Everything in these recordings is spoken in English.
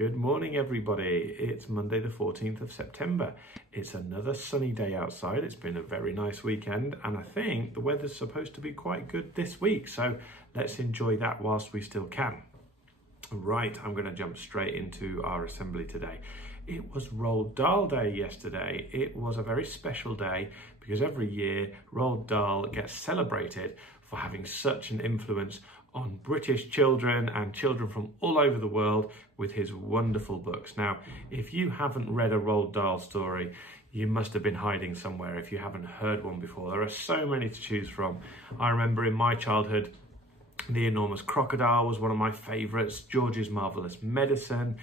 Good morning, everybody. It's Monday the 14th of September. It's another sunny day outside. It's been a very nice weekend, and I think the weather's supposed to be quite good this week, so let's enjoy that whilst we still can. Right, I'm going to jump straight into our assembly today. It was Roald Dahl Day yesterday. It was a very special day because every year Roald Dahl gets celebrated for having such an influence on British children and children from all over the world with his wonderful books. Now, if you haven't read a Roald Dahl story, you must have been hiding somewhere if you haven't heard one before. There are so many to choose from. I remember in my childhood, The Enormous Crocodile was one of my favourites, George's Marvellous Medicine,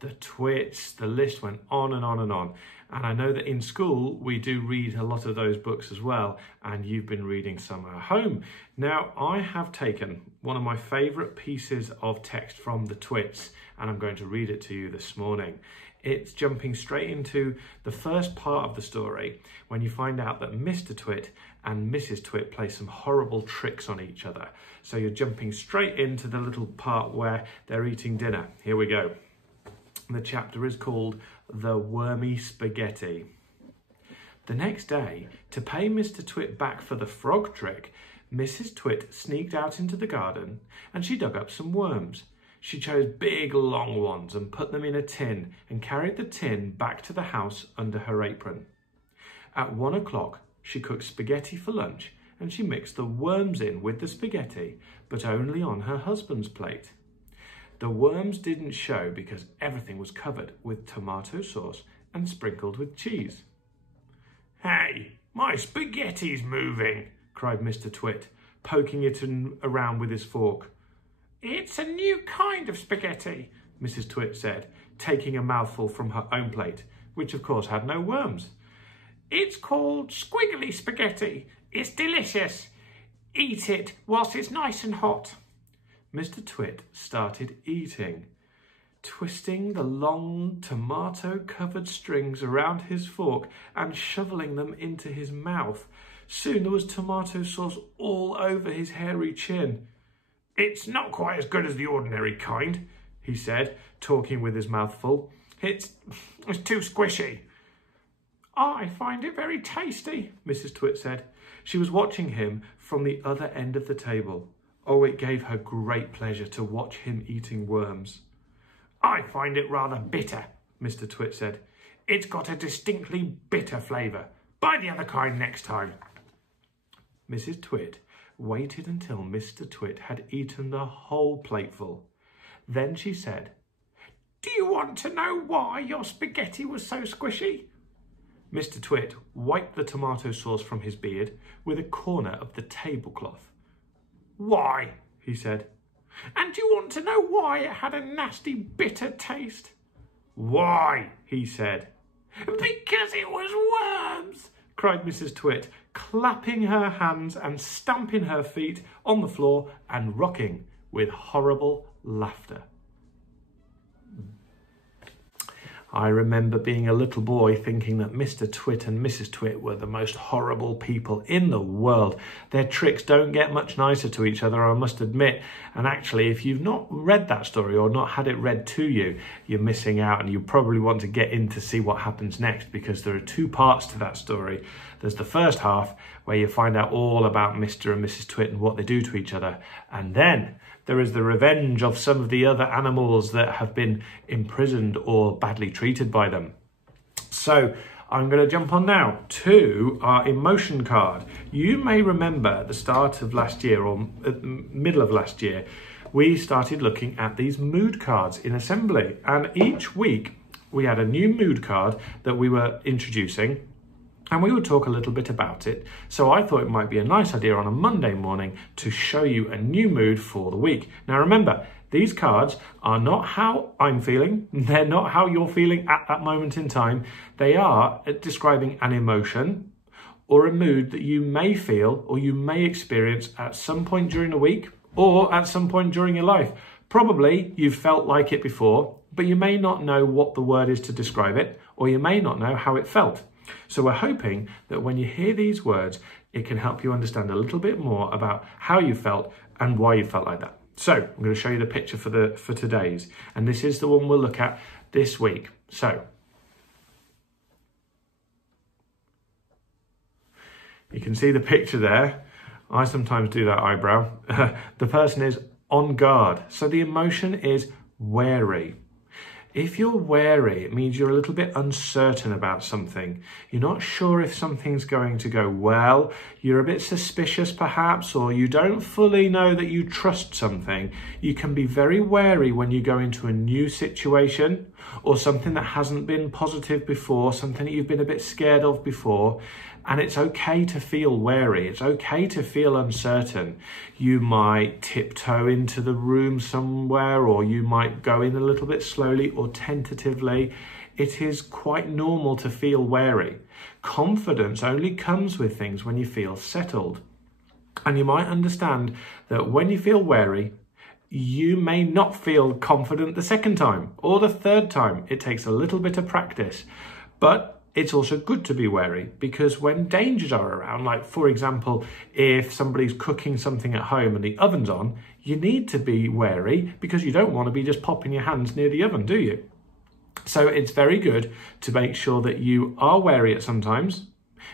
The Twits, the list went on and on and on. And I know that in school, we do read a lot of those books as well, and you've been reading some at home. Now, I have taken one of my favourite pieces of text from The Twits, and I'm going to read it to you this morning. It's jumping straight into the first part of the story when you find out that Mr. Twit and Mrs. Twit play some horrible tricks on each other. So you're jumping straight into the little part where they're eating dinner. Here we go. The chapter is called The Wormy Spaghetti. The next day, to pay Mr. Twit back for the frog trick, Mrs. Twit sneaked out into the garden and she dug up some worms. She chose big long ones and put them in a tin and carried the tin back to the house under her apron. At 1 o'clock, she cooked spaghetti for lunch and she mixed the worms in with the spaghetti, but only on her husband's plate. The worms didn't show because everything was covered with tomato sauce and sprinkled with cheese. "Hey, my spaghetti's moving," cried Mr. Twit, poking it around with his fork. "It's a new kind of spaghetti," Mrs. Twit said, taking a mouthful from her own plate, which of course had no worms. "It's called squiggly spaghetti. It's delicious. Eat it whilst it's nice and hot." Mr. Twit started eating, twisting the long tomato-covered strings around his fork and shoveling them into his mouth. Soon there was tomato sauce all over his hairy chin. "It's not quite as good as the ordinary kind," he said, talking with his mouth full. It's too squishy." "I find it very tasty," Mrs. Twit said. She was watching him from the other end of the table. Oh, it gave her great pleasure to watch him eating worms. "I find it rather bitter," Mr. Twit said. "It's got a distinctly bitter flavour. Buy the other kind next time." Mrs. Twit waited until Mr. Twit had eaten the whole plateful. Then she said, "Do you want to know why your spaghetti was so squishy?" Mr. Twit wiped the tomato sauce from his beard with a corner of the tablecloth. "Why?" he said. "And do you want to know why it had a nasty bitter taste?" "Why?" he said. "Because it was worms," cried Mrs. Twit, clapping her hands and stamping her feet on the floor and rocking with horrible laughter. I remember being a little boy thinking that Mr. Twit and Mrs. Twit were the most horrible people in the world. Their tricks don't get much nicer to each other, I must admit. And actually, if you've not read that story or not had it read to you, you're missing out, and you probably want to get in to see what happens next, because there are two parts to that story. There's the first half where you find out all about Mr. and Mrs. Twit and what they do to each other. And then there is the revenge of some of the other animals that have been imprisoned or badly treated by them. So I'm going to jump on now to our emotion card. You may remember at the start of last year or middle of last year, we started looking at these mood cards in assembly. And each week we had a new mood card that we were introducing, and we would talk a little bit about it. So I thought it might be a nice idea on a Monday morning to show you a new mood for the week. Now remember, these cards are not how I'm feeling. They're not how you're feeling at that moment in time. They are describing an emotion or a mood that you may feel or you may experience at some point during the week or at some point during your life. Probably you've felt like it before, but you may not know what the word is to describe it, or you may not know how it felt. So we're hoping that when you hear these words, it can help you understand a little bit more about how you felt and why you felt like that. So I'm going to show you the picture for today's, and this is the one we'll look at this week. So you can see the picture there. I sometimes do that eyebrow. The person is on guard. So the emotion is wary. If you're wary, it means you're a little bit uncertain about something. You're not sure if something's going to go well. You're a bit suspicious perhaps, or you don't fully know that you trust something. You can be very wary when you go into a new situation or something that hasn't been positive before, something that you've been a bit scared of before. And it's okay to feel wary. It's okay to feel uncertain. You might tiptoe into the room somewhere, or you might go in a little bit slowly or tentatively. It is quite normal to feel wary. Confidence only comes with things when you feel settled. And you might understand that when you feel wary, you may not feel confident the second time or the third time. It takes a little bit of practice. But it's also good to be wary, because when dangers are around, like for example, if somebody's cooking something at home and the oven's on, you need to be wary because you don't want to be just popping your hands near the oven, do you? So it's very good to make sure that you are wary at some times.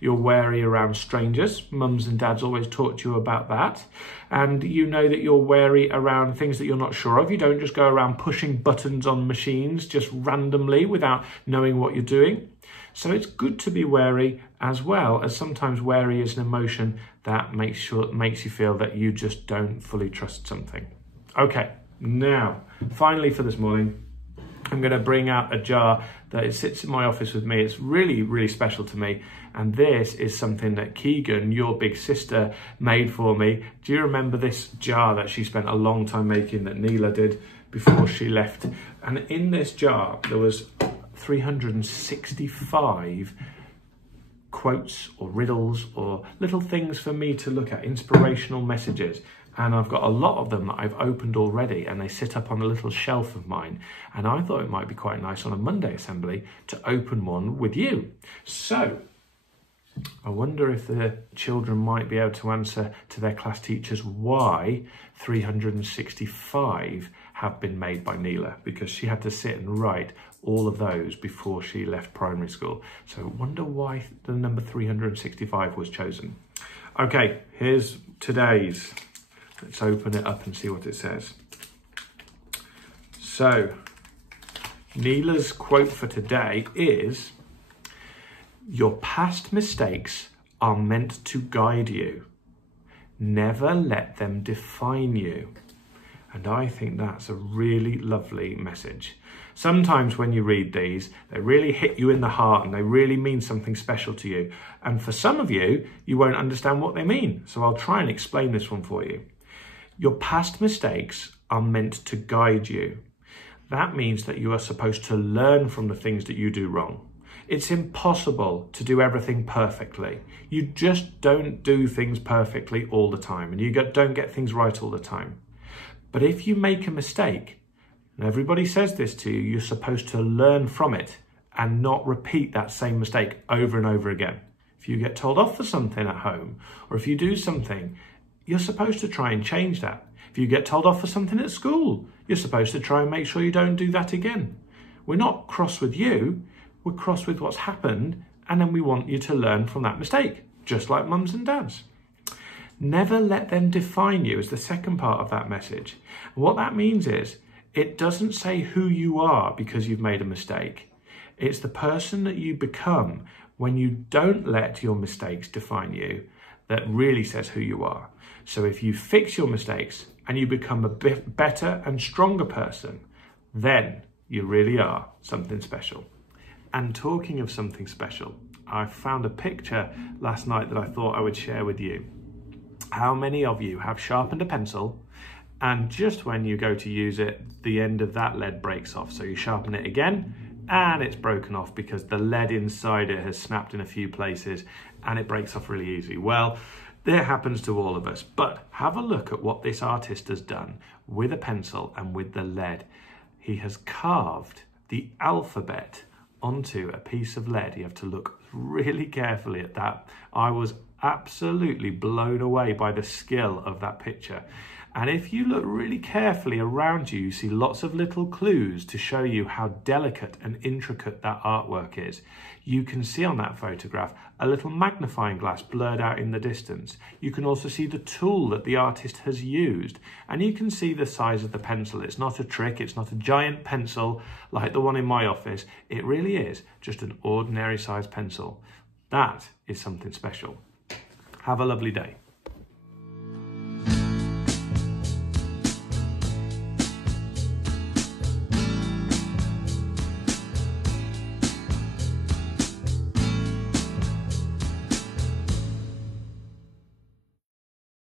You're wary around strangers. Mums and dads always talk to you about that. And you know that you're wary around things that you're not sure of. You don't just go around pushing buttons on machines just randomly without knowing what you're doing. So it's good to be wary, as well as sometimes wary is an emotion that makes you feel that you just don't fully trust something. Okay, now, finally for this morning, I'm going to bring out a jar that it sits in my office with me. It's really, really special to me. And this is something that Keegan, your big sister, made for me. Do you remember this jar that she spent a long time making, that Neela did before she left? And in this jar, there was 365 quotes or riddles or little things for me to look at, inspirational messages. And I've got a lot of them that I've opened already, and they sit up on a little shelf of mine. And I thought it might be quite nice on a Monday assembly to open one with you. So I wonder if the children might be able to answer to their class teachers why 365 have been made by Neela, because she had to sit and write all of those before she left primary school. So I wonder why the number 365 was chosen. Okay, here's today's. Let's open it up and see what it says. So, Neela's quote for today is, "Your past mistakes are meant to guide you. Never let them define you." And I think that's a really lovely message. Sometimes when you read these, they really hit you in the heart and they really mean something special to you. And for some of you, you won't understand what they mean. So I'll try and explain this one for you. Your past mistakes are meant to guide you. That means that you are supposed to learn from the things that you do wrong. It's impossible to do everything perfectly. You just don't do things perfectly all the time, and you don't get things right all the time. But if you make a mistake, and everybody says this to you, you're supposed to learn from it and not repeat that same mistake over and over again. If you get told off for something at home, or if you do something, you're supposed to try and change that. If you get told off for something at school, you're supposed to try and make sure you don't do that again. We're not cross with you, we're cross with what's happened, and then we want you to learn from that mistake, just like mums and dads. Never let them define you is the second part of that message. And what that means is, it doesn't say who you are because you've made a mistake. It's the person that you become when you don't let your mistakes define you that really says who you are. So if you fix your mistakes and you become a bit better and stronger person, then you really are something special. And talking of something special, I found a picture last night that I thought I would share with you. How many of you have sharpened a pencil, and just when you go to use it, the end of that lead breaks off? So you sharpen it again and it's broken off because the lead inside it has snapped in a few places and it breaks off really easy. Well, that happens to all of us, but have a look at what this artist has done with a pencil and with the lead. He has carved the alphabet onto a piece of lead. You have to look really carefully at that. I was absolutely blown away by the skill of that picture. And if you look really carefully around you, you see lots of little clues to show you how delicate and intricate that artwork is. You can see on that photograph a little magnifying glass blurred out in the distance. You can also see the tool that the artist has used, and you can see the size of the pencil. It's not a trick, it's not a giant pencil like the one in my office. It really is just an ordinary size pencil. That is something special. Have a lovely day.